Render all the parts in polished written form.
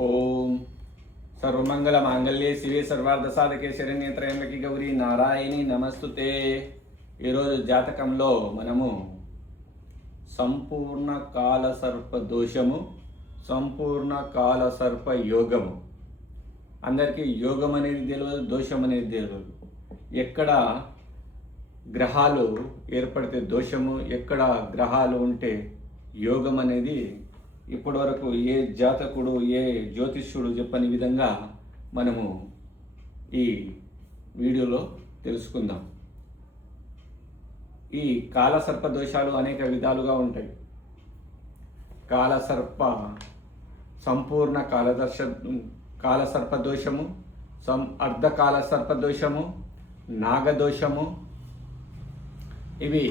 ఓం సర్వమంగళ మాంగళ్యే శివే సర్వార్థ సాధకే శరణ్యే త్రయంబకే గౌరీ నారాయణి నమస్తుతే. ఈరోజు జాతకంలో మనము సంపూర్ణ కాల సర్ప దోషము, సంపూర్ణ కాల సర్ప యోగము. అందరికీ యోగం అనేది తెలియదు, దోషం అనేది తెలియదు. ఎక్కడ గ్రహాలు ఏర్పడితే దోషము, ఎక్కడ గ్రహాలు ఉంటే యోగం అనేది ఇప్పటివరకు ఏ జాతకుడు, ఏ జ్యోతిష్యుడు చెప్పని విధంగా మనము ఈ వీడియోలో తెలుసుకుందాం. ఈ కాలసర్ప దోషాలు అనేక విధాలుగా ఉంటాయి. కాలసర్ప సంపూర్ణ కాలసర్ప దోషము, అర్ధకాల సర్ప దోషము, నాగదోషము, ఇవి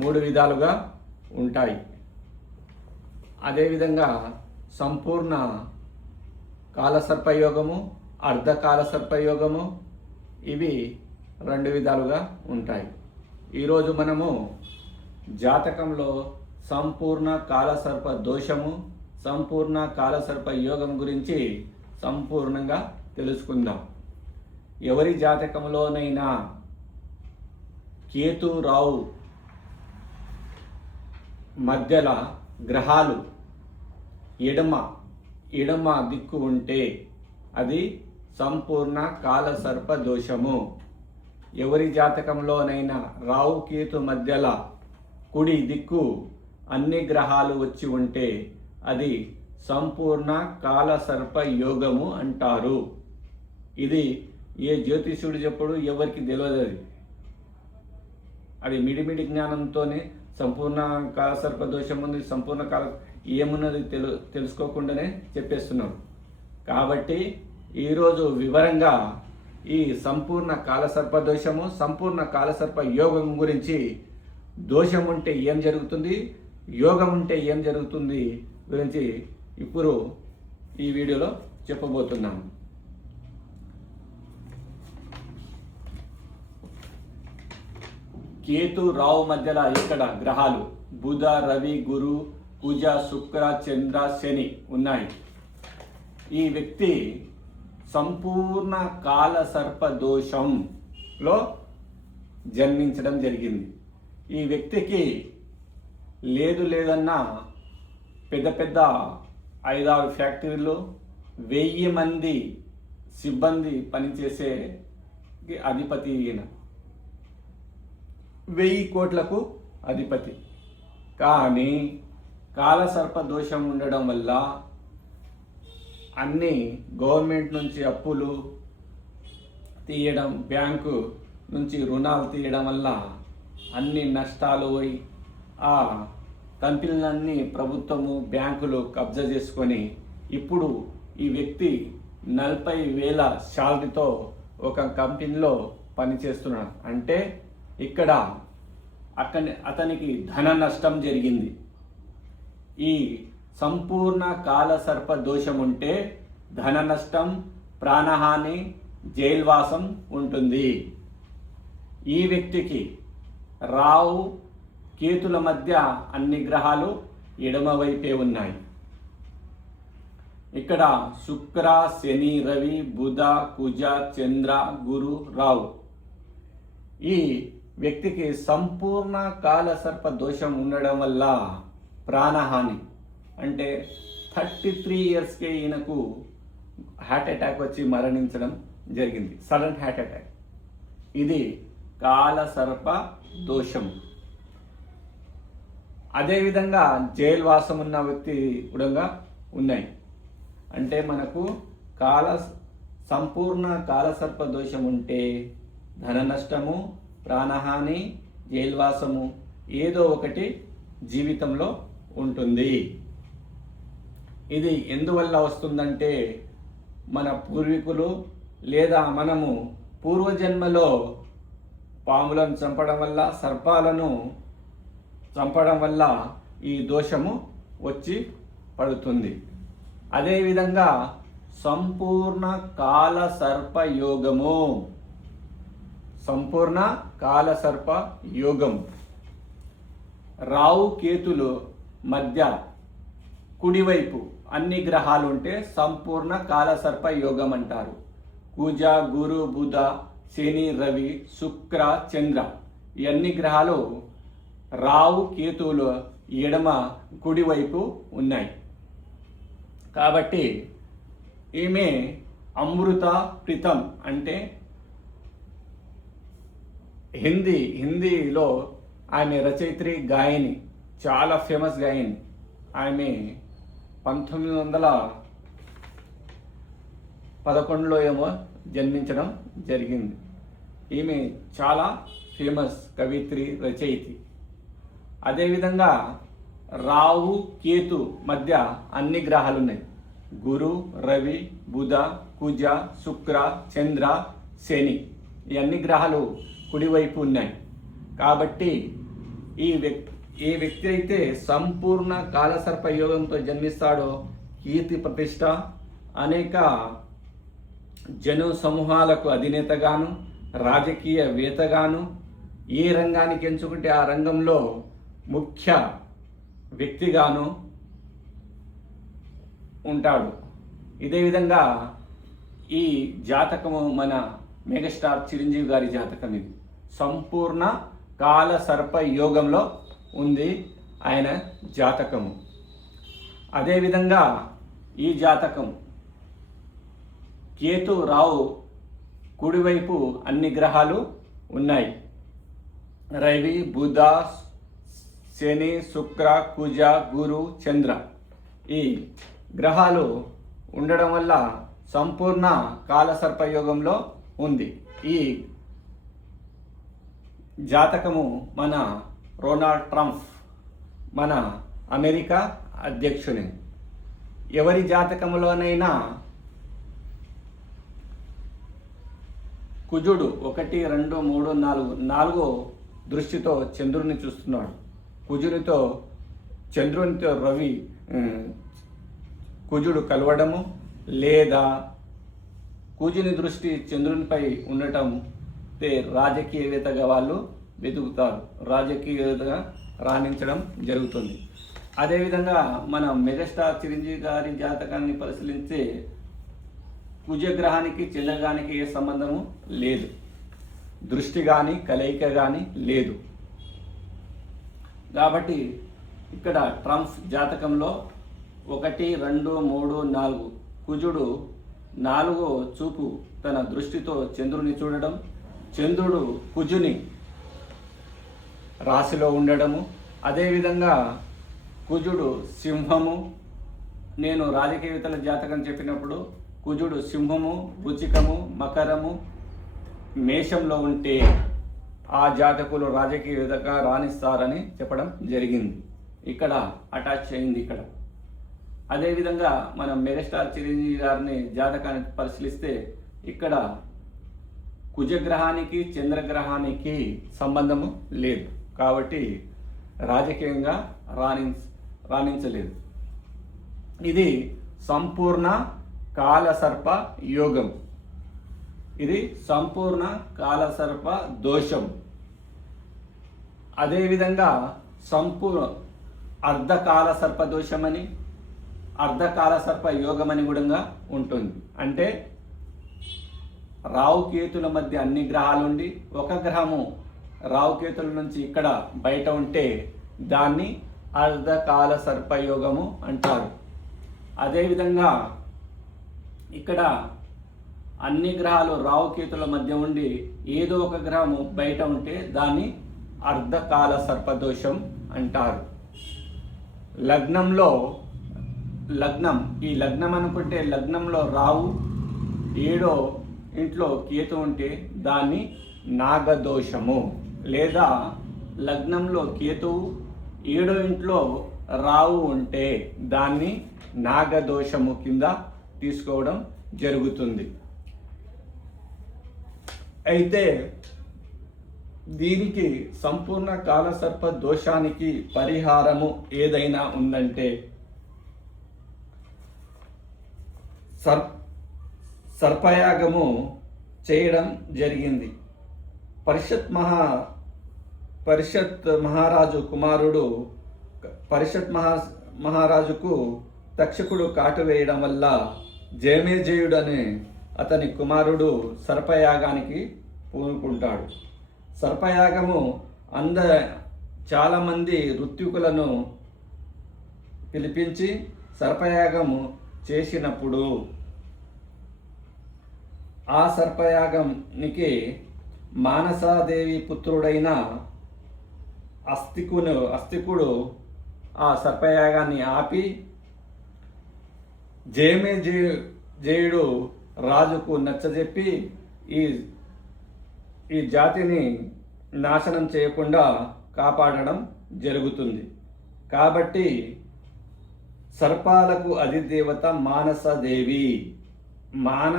3 విధాలుగా ఉంటాయి. అదేవిధంగా సంపూర్ణ కాలసర్పయోగము, అర్ధకాల సర్పయోగము, ఇవి 2 విధాలుగా ఉంటాయి. ఈరోజు మనము జాతకంలో సంపూర్ణ కాలసర్ప దోషము, సంపూర్ణ కాలసర్ప యోగం గురించి సంపూర్ణంగా తెలుసుకుందాం. ఎవరి జాతకంలోనైనా కేతు రావు మధ్యల గ్రహాలు ఎడమ దిక్కు ఉంటే అది సంపూర్ణ కాలసర్ప దోషము. ఎవరి జాతకంలోనైనా రావు కేతు మధ్యల కుడి దిక్కు అన్ని గ్రహాలు వచ్చి ఉంటే అది సంపూర్ణ కాలసర్ప యోగము అంటారు. ఇది ఏ జ్యోతిష్యుడు చెప్పుడు ఎవరికి తెలియదు. అది మిడిమిడి జ్ఞానంతోనే సంపూర్ణ కాలసర్ప దోషం ఉంది, సంపూర్ణ కాల ఏమున్నది తెలుసుకోకుండానే చెప్పేస్తున్నాడు. కాబట్టి ఈరోజు వివరంగా ఈ సంపూర్ణ కాలసర్ప దోషము, సంపూర్ణ కాలసర్ప యోగం గురించి, దోషం ఉంటే ఏం జరుగుతుంది, యోగం ఉంటే ఏం జరుగుతుంది గురించి ఇప్పుడు ఈ వీడియోలో చెప్పబోతున్నాను. కేతు రావు మధ్యలో ఇక్కడ గ్రహాలు బుధ, రవి, గురు, కుజ, శుక్ర, చంద్ర, శని ఉన్నాయి. ఈ వ్యక్తి సంపూర్ణ కాల సర్ప దోషంలో జన్మించడం జరిగింది. ఈ వ్యక్తికి లేదన్నా పెద్ద 5-6 ఫ్యాక్టరీలు, 1000 మంది సిబ్బంది పనిచేసే అధిపతి ఈయన. 1000 కోట్లకు అధిపతి. కానీ కాలసర్ప దోషం ఉండడం వల్ల అన్ని గవర్నమెంట్ నుంచి అప్పులు తీయడం, బ్యాంకు నుంచి రుణాలు తీయడం వల్ల అన్ని నష్టాలు పోయి ఆ కంపెనీలన్నీ ప్రభుత్వము, బ్యాంకులు కబ్జా చేసుకొని ఇప్పుడు ఈ వ్యక్తి 40,000 శాలరీతో ఒక కంపెనీలో పనిచేస్తున్నాడు. అంటే ఇక్కడ అతనికి ధన నష్టం జరిగింది. ఈ సంపూర్ణ కాలసర్ప దోషం ఉంటే ధన నష్టం, ప్రాణహాని, జైల్వాసం ఉంటుంది. ఈ వ్యక్తికి రావు కేతుల మధ్య అన్ని గ్రహాలు ఎడమవైపే ఉన్నాయి. ఇక్కడ శుక్ర, శని, రవి, బుధ, కుజ, చంద్ర, గురు, రావు. ఈ వ్యక్తికి సంపూర్ణ కాలసర్ప దోషం ఉండడం వల్ల ప్రాణహాని, అంటే 33 ఇయర్స్కే ఈయనకు హార్ట్ అటాక్ వచ్చి మరణించడం జరిగింది. Sudden heart attack. ఇది కాలసర్ప దోషం. అదేవిధంగా జైల్వాసం ఉన్న వ్యక్తి కూడా ఉన్నాయి. అంటే మనకు సంపూర్ణ కాలసర్ప దోషం ఉంటే ధన నష్టము, ప్రాణహాని, జైల్వాసము ఏదో ఒకటి జీవితంలో ఉంటుంది. ఇది ఎందువల్ల వస్తుందంటే మన పూర్వీకులు లేదా మనము పూర్వజన్మలో పాములను చంపడం వల్ల, సర్పాలను చంపడం వల్ల ఈ దోషము వచ్చి పడుతుంది. అదేవిధంగా సంపూర్ణ కాలసర్ప యోగము, సంపూర్ణ కాలసర్ప యోగం రావు కేతులు మధ్య కుడివైపు అన్ని గ్రహాలు ఉంటే సంపూర్ణ కాలసర్ప యోగం అంటారు. కుజ, గురు, బుధ, శని, రవి, శుక్ర, చంద్ర ఈ అన్ని గ్రహాలు రావు కేతువులు ఎడమ కుడివైపు ఉన్నాయి. కాబట్టి ఈమె అమృత ప్రీతం అంటే హిందీలో ఆమె రచయిత్రి, గాయని, చాలా ఫేమస్ గాయని. ఆమె 1911లో ఏమో జన్మించడం జరిగింది. ఈమె చాలా ఫేమస్ కవిత్రి, రచయిత్రి. అదేవిధంగా రావు కేతు మధ్య అన్ని గ్రహాలు ఉన్నాయి. గురు, రవి, బుధ, కుజ, శుక్ర, చంద్ర, శని ఈ అన్ని గ్రహాలు కుడివైపు ఉన్నాయి. కాబట్టి ఏ వ్యక్తి అయితే సంపూర్ణ కాలసర్ప యోగంతో జన్మిస్తాడో కీర్తి ప్రతిష్ట, అనేక జన సమూహాలకు అధినేతగాను, రాజకీయవేత్తగాను, ఏ రంగానికి ఎంచుకుంటే ఆ రంగంలో ముఖ్య వ్యక్తిగాను ఉంటాడు. ఇదే విధంగా ఈ జాతకము మన మెగాస్టార్ చిరంజీవి గారి జాతకం. ఇది సంపూర్ణ కాల సర్ప యోగంలో ఉంది ఆయన జాతకము. అదేవిధంగా ఈ జాతకం కేతు, రావు కుడివైపు అన్ని గ్రహాలు ఉన్నాయి. రవి, బుధ, శని, శుక్ర, కుజ, గురు, చంద్ర ఈ గ్రహాలు ఉండడం వల్ల సంపూర్ణ కాలసర్పయోగంలో ఉంది. ఈ జాతకము మన డొనాల్డ్ ట్రంప్, మన అమెరికా అధ్యక్షుని, ఎవరి జాతకంలోనైనా కుజుడు 1, 2, 3, 4 దృష్టితో చంద్రుని చూస్తున్నాడు. చంద్రునితో రవి కుజుడు కలవడము, లేదా కుజుని దృష్టి చంద్రునిపై ఉండటం రాజకీయవేత్తగా వాళ్ళు వెతుకుతారు, రాజకీయవేత్తగా రాణించడం జరుగుతుంది. అదేవిధంగా మన మెగాస్టార్ చిరంజీవి గారి జాతకాన్ని పరిశీలిస్తే కుజగ్రహానికి చంద్రగ్రహానికి ఏ సంబంధము లేదు, దృష్టి కానీ కలయిక కానీ లేదు. కాబట్టి ఇక్కడ ట్రంప్ జాతకంలో 1, 2, 3, 4 కుజుడు 4వ చూపు తన దృష్టితో చంద్రుని చూడడం, చంద్రుడు కుజుని రాశిలో ఉండడము, అదేవిధంగా కుజుడు సింహము, నేను రాజకీయవేత్తల జాతకం చెప్పినప్పుడు కుజుడు సింహము, వృచ్చికము, మకరము, మేషంలో ఉంటే ఆ జాతకులు రాజకీయవేత్తగా రాణిస్తారని చెప్పడం జరిగింది. ఇక్కడ అటాచ్ అయింది ఇక్కడ. అదేవిధంగా మనం మెగాస్టార్ చిరంజీవి గారిని జాతకాన్ని పరిశీలిస్తే ఇక్కడ కుజగ్రహానికి చంద్రగ్రహానికి సంబంధము లేదు, కాబట్టి రాజకీయంగా రాణించలేదు. ఇది సంపూర్ణ కాలసర్ప యోగం, ఇది సంపూర్ణ కాలసర్ప దోషం. అదేవిధంగా అర్ధకాల సర్ప దోషమని, అర్ధకాల సర్ప యోగమని కూడా ఉంటుంది. అంటే రావుకేతుల మధ్య అన్ని గ్రహాలుండి ఒక గ్రహము రావుకేతుల నుంచి ఇక్కడ బయట ఉంటే దాన్ని అర్ధకాల సర్పయోగము అంటారు. అదేవిధంగా ఇక్కడ అన్ని గ్రహాలు రావుకేతుల మధ్య ఉండి ఏదో ఒక గ్రహము బయట ఉంటే దాన్ని అర్ధకాల సర్పదోషం అంటారు. ఈ లగ్నం అనుకుంటే లగ్నంలో రావు, 7వ ఇంట్లో కేతు ఉంటే దాన్ని నాగదోషము, లేదా లగ్నంలో కేతువు 7వ ఇంట్లో రావు ఉంటే దాన్ని నాగదోషము కింద తీసుకోవడం జరుగుతుంది. అయితే దీనికి సంపూర్ణ కాలసర్ప దోషానికి పరిహారము ఏదైనా ఉందంటే సర్పయాగము చేయడం జరిగింది. పరిషత్ మహారాజు కుమారుడు మహారాజుకు తక్షకుడు కాటు వేయడం వల్ల జయమేజయుడు అనే అతని కుమారుడు సర్పయాగానికి పూనుకుంటాడు. సర్పయాగము చాలామంది ఋత్వికులను పిలిపించి సర్పయాగము చేసినప్పుడు ఆ సర్పయాగానికి మానసాదేవి పుత్రుడైన అస్తికుడు ఆ సర్పయాగాన్ని ఆపి జయమేజయుడు రాజుకు నచ్చజెప్పి ఈ జాతిని నాశనం చేయకుండా కాపాడడం జరుగుతుంది. కాబట్టి సర్పాలకు అధిదేవత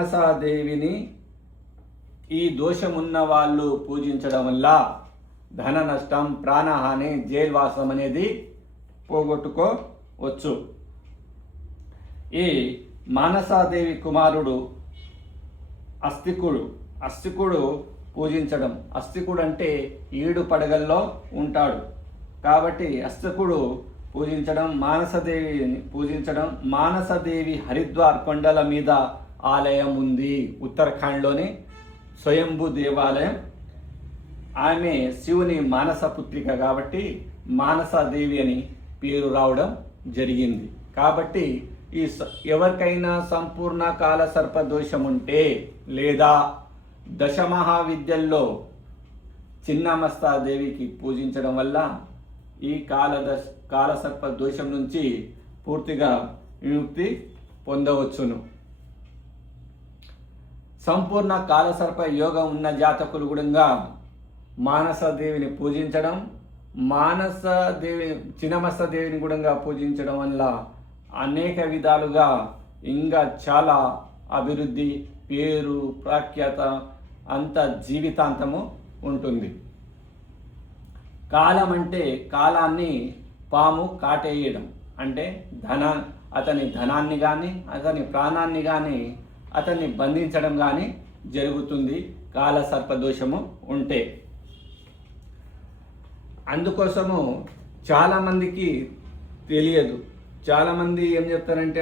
మానసాదేవిని ఈ దోషమున్న వాళ్ళు పూజించడం వల్ల ధన నష్టం, ప్రాణహాని, జైల్వాసం అనేది పోగొట్టుకోవచ్చు. ఈ మానసాదేవి కుమారుడు అస్తికుడు పూజించడం, అస్తికుడు అంటే 7 పడగల్లో ఉంటాడు కాబట్టి అస్తికుడు పూజించడం, మానసదేవిని పూజించడం. మానసదేవి హరిద్వార్ కొండల మీద ఆలయం ఉంది, ఉత్తరాఖండ్లోని స్వయంభూ దేవాలయం. ఆమె శివుని మానస పుత్రిక కాబట్టి మానసాదేవి అని పేరు రావడం జరిగింది. కాబట్టి ఎవరికైనా సంపూర్ణ కాల సర్పదోషం ఉంటే లేదా దశమహావిద్యల్లో చిన్నమస్తాదేవికి పూజించడం వల్ల ఈ కాలసర్ప దోషం నుంచి పూర్తిగా విముక్తి పొందవచ్చును. సంపూర్ణ కాలసర్ప యోగం ఉన్న జాతకులు కూడా మానసదేవిని పూజించడం, చిన్నమస్తాదేవిని కూడా పూజించడం వల్ల అనేక విధాలుగా ఇంకా చాలా అభివృద్ధి, పేరు, ప్రాఖ్యాత అంత జీవితాంతము ఉంటుంది. కాలం అంటే కాలాన్ని పాము కాటేయడం అంటే అతని ధనాన్ని కానీ అతని ప్రాణాన్ని కానీ అతన్ని బంధించడం కానీ జరుగుతుంది కాల సర్పదోషము ఉంటే. అందుకోసము చాలామందికి తెలియదు. చాలామంది ఏం చెప్తారంటే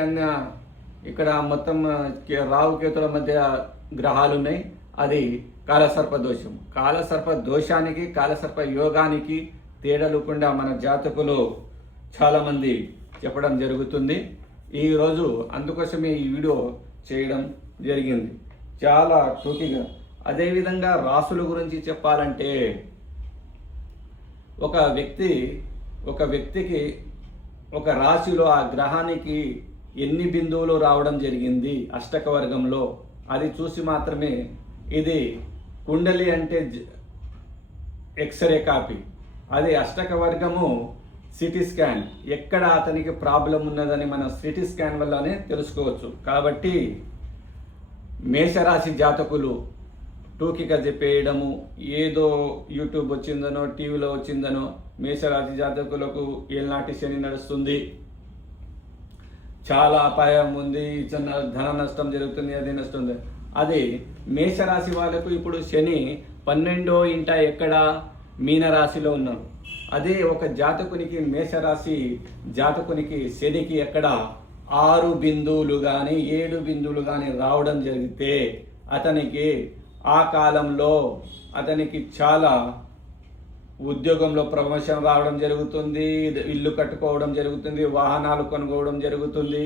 ఇక్కడ మొత్తం రాహుకేతుల మధ్య గ్రహాలు ఉన్నాయి, అది కాలసర్ప దోషం. కాలసర్ప దోషానికి కాలసర్ప యోగానికి తేడాలుకుండా మన జాతకులు చాలామంది చెప్పడం జరుగుతుంది. ఈరోజు అందుకోసమే ఈ వీడియో చేయడం జరిగింది, చాలా టూకీగా. అదేవిధంగా రాసుల గురించి చెప్పాలంటే ఒక వ్యక్తికి ఒక రాశిలో ఆ గ్రహానికి ఎన్ని బిందువులు రావడం జరిగింది అష్టక వర్గంలో, అది చూసి మాత్రమే ఇది కుండలి అంటే ఎక్స్రే కాపీ, అది అష్టక వర్గము సిటీ స్కాన్, ఎక్కడ అతనికి ప్రాబ్లం ఉన్నదని మనం సిటీ స్కాన్ వల్లనే తెలుసుకోవచ్చు. కాబట్టి మేషరాశి జాతకులు టూకీగా చెప్పేయడము, ఏదో యూట్యూబ్ వచ్చిందనో టీవీలో వచ్చిందనో మేషరాశి జాతకులకు ఏళ్ళనాటి శని నడుస్తుంది, చాలా అపాయం ఉంది, ధన నష్టం జరుగుతుంది, అది నష్టం ఉంది. అది మేషరాశి వాళ్ళకు ఇప్పుడు శని 12వ ఇంట ఎక్కడ మీనరాశిలో ఉన్నారు. అదే ఒక జాతకునికి మేషరాశి జాతకునికి శనికి ఎక్కడ 6 బిందువులు కానీ 7 బిందువులు కానీ రావడం జరిగితే అతనికి ఆ కాలంలో అతనికి చాలా ఉద్యోగంలో ప్రమోషన్ రావడం జరుగుతుంది, ఇల్లు కట్టుకోవడం జరుగుతుంది, వాహనాలు కొనుక్కోవడం జరుగుతుంది.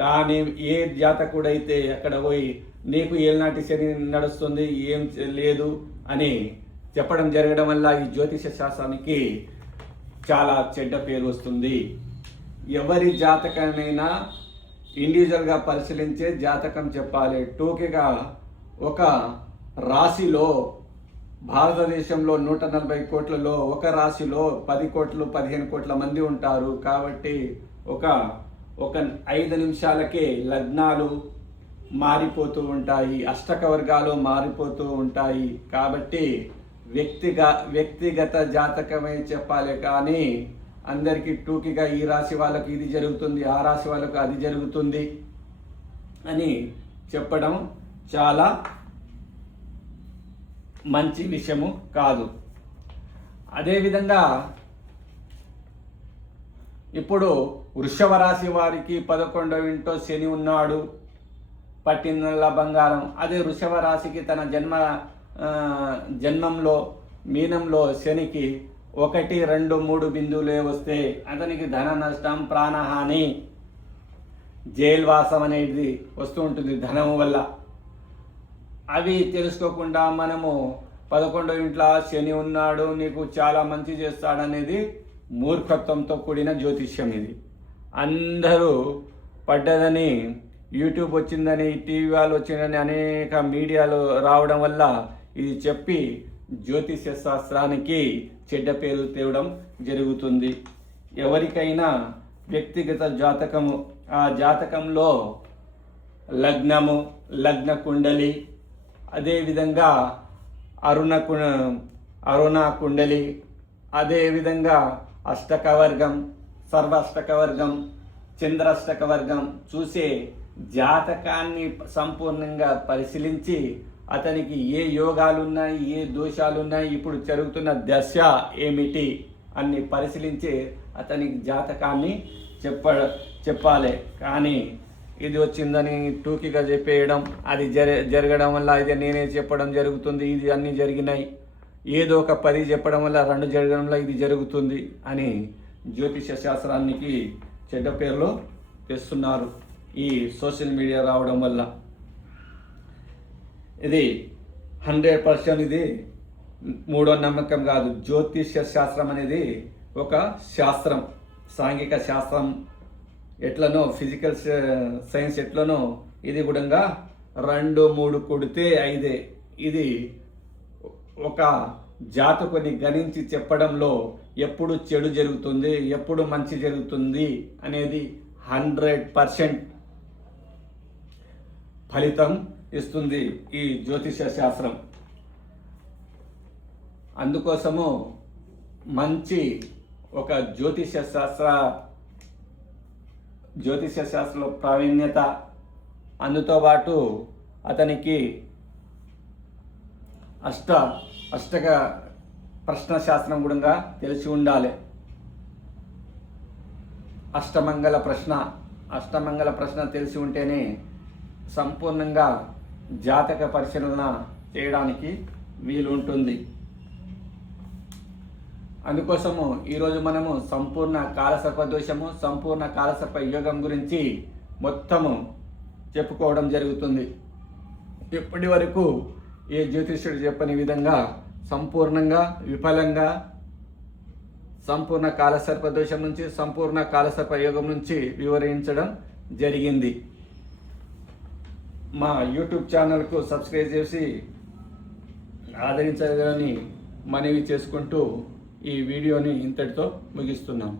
కానీ ఏ జాతకుడైతే అక్కడ పోయి నీకు ఏళ్ళనాటి శని నడుస్తుంది, ఏం లేదు అని చెప్పడం జరగడం వల్ల ఈ జ్యోతిష శాస్త్రానికి చాలా చెడ్డ పేరు వస్తుంది. ఎవరి జాతకమైనా ఇండివిజువల్గా పరిశీలించే జాతకం చెప్పాలి. టోకేగా ఒక రాశిలో భారతదేశంలో 140 కోట్లలో ఒక రాశిలో 10 కోట్లు 15 కోట్ల మంది ఉంటారు. కాబట్టి ఒక 5 నిమిషాలకే లగ్నాలు మారిపోతూ ఉంటాయి, అష్టక వర్గాలు మారిపోతూ ఉంటాయి. కాబట్టి వ్యక్తిగత జాతకమే చెప్పాలి, కానీ అందరికీ టూకీగా ఈ రాశి వాళ్ళకు ఇది జరుగుతుంది, ఆ రాశి వాళ్ళకు అది జరుగుతుంది అని చెప్పడం చాలా మంచి విషయము కాదు. అదేవిధంగా ఇప్పుడు వృషభ రాశి వారికి 11వ ఇంట్లో శని ఉన్నాడు, పట్టిందల్లా బంగారం. అదే వృషభ రాశికి తన జన్మంలో మీనంలో శనికి 1, 2, 3 బిందువులే వస్తే అతనికి ధన నష్టం, ప్రాణహాని, జైలు వాసం అనేది వస్తూ ఉంటుంది ధనం వల్ల. అవి తెలుసుకోకుండా మనము 11వ ఇంట్లో శని ఉన్నాడు, నీకు చాలా మంచి చేస్తాడనేది మూర్ఖత్వంతో కూడిన జ్యోతిష్యం. ఇది అందరూ పడ్డదని, యూట్యూబ్ వచ్చిందని, టీవీ వాళ్ళు వచ్చిందని అనేక మీడియాలు రావడం వల్ల ఇది చెప్పి జ్యోతిష్య శాస్త్రానికి చెడ్డ పేరు తేవడం జరుగుతుంది. ఎవరికైనా వ్యక్తిగత జాతకము, ఆ జాతకంలో లగ్నము, లగ్న కుండలి, అదేవిధంగా అరుణ కుండలి, అదేవిధంగా అష్టకవర్గం, సర్వాష్టకవర్గం, చంద్రాష్టకవర్గం చూసే జాతకాన్ని సంపూర్ణంగా పరిశీలించి అతనికి ఏ యోగాలున్నాయి, ఏ దోషాలున్నాయి, ఇప్పుడు జరుగుతున్న దశ ఏమిటి అన్ని పరిశీలించి అతనికి జాతకాన్ని చెప్పాలి. కానీ ఇది వచ్చిందని టూకీగా చెప్పేయడం, అది జరగడం వల్ల ఇది నేనే చెప్పడం జరుగుతుంది, ఇది అన్నీ జరిగినాయి, ఏదో ఒక 10 చెప్పడం వల్ల 2 జరగడం వల్ల ఇది జరుగుతుంది అని జ్యోతిష శాస్త్రానికి చెడ్డ పేర్లు తెస్తున్నారు ఈ సోషల్ మీడియా రావడం వల్ల. ఇది 100% ఇది మూఢో నమ్మకం కాదు. జ్యోతిష శాస్త్రం అనేది ఒక శాస్త్రం, సాంఘిక శాస్త్రం ఎట్లనో, ఫిజికల్ సైన్స్ ఎట్లనో ఇది కూడా 2, 3 కొడితే 5. ఇది ఒక జాతకుని గణించి చెప్పడంలో ఎప్పుడు చెడు జరుగుతుంది, ఎప్పుడు మంచి జరుగుతుంది అనేది 100% ఫలితం ఇస్తుంది ఈ జ్యోతిష శాస్త్రం. అందుకోసము మంచి ఒక జ్యోతిష శాస్త్రంలో ప్రావీణ్యత, అందుతో పాటు అతనికి అష్టక ప్రశ్న శాస్త్రం కూడా తెలిసి ఉండాలి. అష్టమంగళ ప్రశ్న తెలిసి ఉంటేనే సంపూర్ణంగా జాతక పరిశీలన చేయడానికి వీలు ఉంటుంది. అందుకోసము ఈరోజు మనము సంపూర్ణ కాలసర్ప దోషము, సంపూర్ణ కాలసర్ప యోగం గురించి మొత్తము చెప్పుకోవడం జరుగుతుంది. ఇప్పటి వరకు ఏ జ్యోతిష్యుడు చెప్పని విధంగా సంపూర్ణంగా, విఫలంగా సంపూర్ణ కాలసర్ప దోషం నుంచి, సంపూర్ణ కాలసర్ప యోగం నుంచి వివరించడం జరిగింది. మా యూట్యూబ్ ఛానల్కు సబ్స్క్రైబ్ చేసి ఆదరించాలని మనవి చేసుకుంటూ ఈ వీడియోని ఇంతటితో ముగిస్తున్నాం.